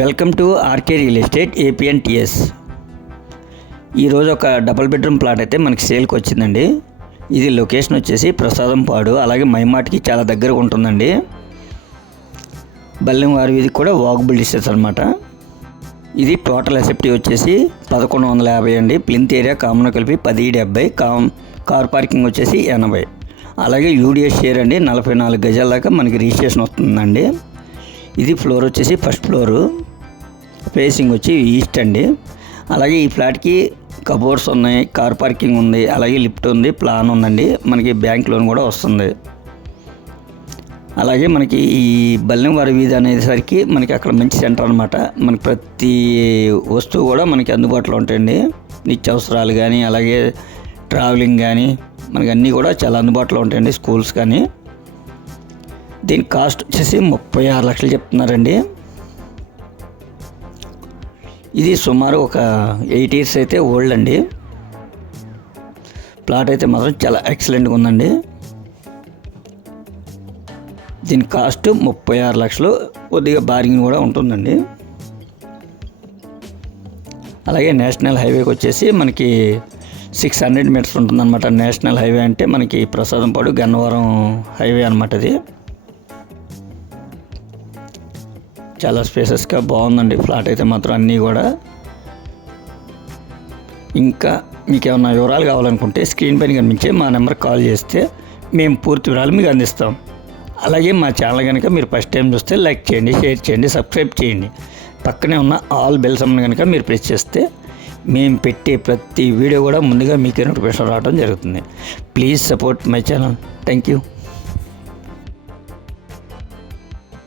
Welcome to RK real estate APNTS ఈరోజు ఒక double bedroom plot అయితే మనకి సేల్కి వచ్చిందండి. ఇది లొకేషన్ వచ్చేసి ప్రసాదం పాడు అలాగే మైమాటికి చాలా దగ్గరగా ఉంటుందండి. బల్లెం వారి వీధికి కూడా వాకబుల్ డిస్టెన్స్ అనమాట ఇది టోటల్ ఎసెప్టీ వచ్చేసి పదకొండు వందల యాభై అండి. ప్లింత్ ఏరియా కామన్ కలిపి పది డెబ్బై కామ్ కార్ పార్కింగ్ వచ్చేసి ఎనభై. అలాగే యూడిఎస్ షేర్ అండి నలభై నాలుగు గజాల దాకా మనకి రిజిస్ట్రేషన్ వస్తుందండి. ఇది ఫ్లోర్ వచ్చేసి ఫస్ట్ ఫ్లోరు. ఫేసింగ్ వచ్చి ఈస్ట్ అండి. అలాగే ఈ ఫ్లాట్కి కబోర్డ్స్ ఉన్నాయి కార్ పార్కింగ్ ఉంది అలాగే లిఫ్ట్ ఉంది ప్లాన్ ఉందండి. మనకి బ్యాంక్ లోన్ కూడా వస్తుంది. అలాగే మనకి ఈ బల్లెంవారి వీధి అనేసరికి మనకి అక్కడ మంచి సెంటర్ అనమాట మనకి ప్రతి వస్తువు కూడా మనకి అందుబాటులో ఉంటాయండి. నిత్యావసరాలు కానీ అలాగే ట్రావెలింగ్ కానీ మనకి అన్నీ కూడా చాలా అందుబాటులో ఉంటాయండి స్కూల్స్ కానీ. దీని కాస్ట్ వచ్చేసి ముప్పై ఆరు లక్షలు చెప్తున్నారండి. ఇది సుమారు ఒక ఎయిట్ ఇయర్స్ అయితే ఓల్డ్ అండి. ప్లాట్ అయితే మాత్రం చాలా ఎక్సలెంట్గా ఉందండి. దీని కాస్ట్ ముప్పై ఆరు లక్షలు కొద్దిగా బార్గింగ్ కూడా ఉంటుందండి. అలాగే నేషనల్ హైవేకి వచ్చేసి మనకి సిక్స్ హండ్రెడ్ మీటర్స్ ఉంటుందన్నమాట. నేషనల్ హైవే అంటే మనకి ప్రసాదంపాడు గన్నవరం హైవే అనమాట అది. చాలా స్పేసెస్గా బాగుందండి. ఫ్లాట్ అయితే మాత్రం అన్నీ కూడా. ఇంకా మీకు ఏమైనా వివరాలు కావాలనుకుంటే స్క్రీన్ పైన కనిపించే మా నెంబర్ కాల్ చేస్తే మేము పూర్తి వివరాలు మీకు అందిస్తాం. అలాగే మా ఛానల్ కనుక మీరు ఫస్ట్ టైం చూస్తే లైక్ చేయండి షేర్ చేయండి సబ్స్క్రైబ్ చేయండి. పక్కనే ఉన్న ఆల్ బెల్స్ అమ్మని కనుక మీరు ప్రెస్ చేస్తే మేము పెట్టే ప్రతి వీడియో కూడా ముందుగా మీకే నోటిఫికేషన్ రావడం జరుగుతుంది. Please support my channel. Thank you.